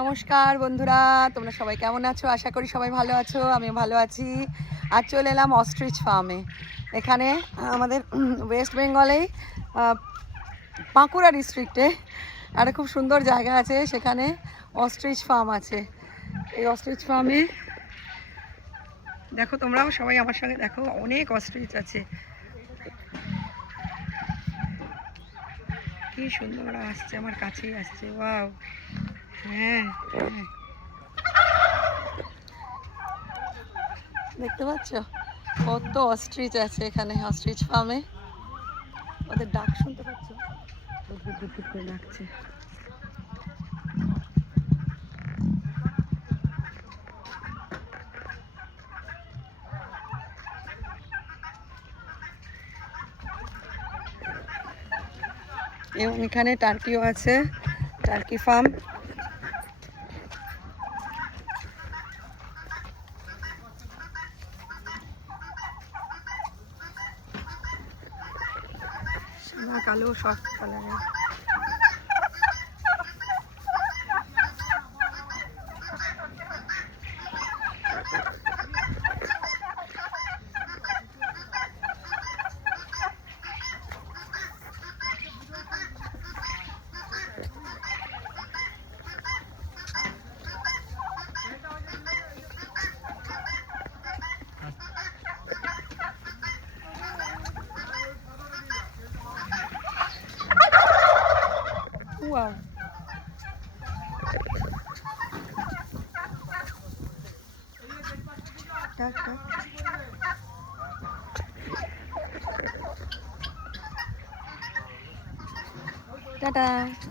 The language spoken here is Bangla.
নমস্কার বন্ধুরা, তোমরা সবাই কেমন আছো? আশা করি সবাই ভালো আছো, আমিও ভালো আছি। আর চলে এলাম অস্ট্রিচ ফার্মে। এখানে আমাদের ওয়েস্ট বেঙ্গলেই বাঁকুড়া ডিস্ট্রিক্টে একটা খুব সুন্দর জায়গা আছে, সেখানে অস্ট্রিচ ফার্ম আছে। এই অস্ট্রিচ ফার্মে দেখো, তোমরাও সবাই আমার সঙ্গে দেখো, অনেক অস্ট্রিচ আছে। কি সুন্দর ওরা আসছে, আমার কাছেই আসছে। ওয়াও, হ্যাঁ হ্যাঁ, দেখতে পাচ্ছ কত অস্ট্রিচ আছে এখানে অস্ট্রিচ ফার্মে। ওদের ডাক শুনতে পাচ্ছ, গুট করে ডাকছে। এবং এখানে টার্কিও আছে, টার্কি ফার্ম। সাদা কালো সব কালারের। Wow. Ta-da.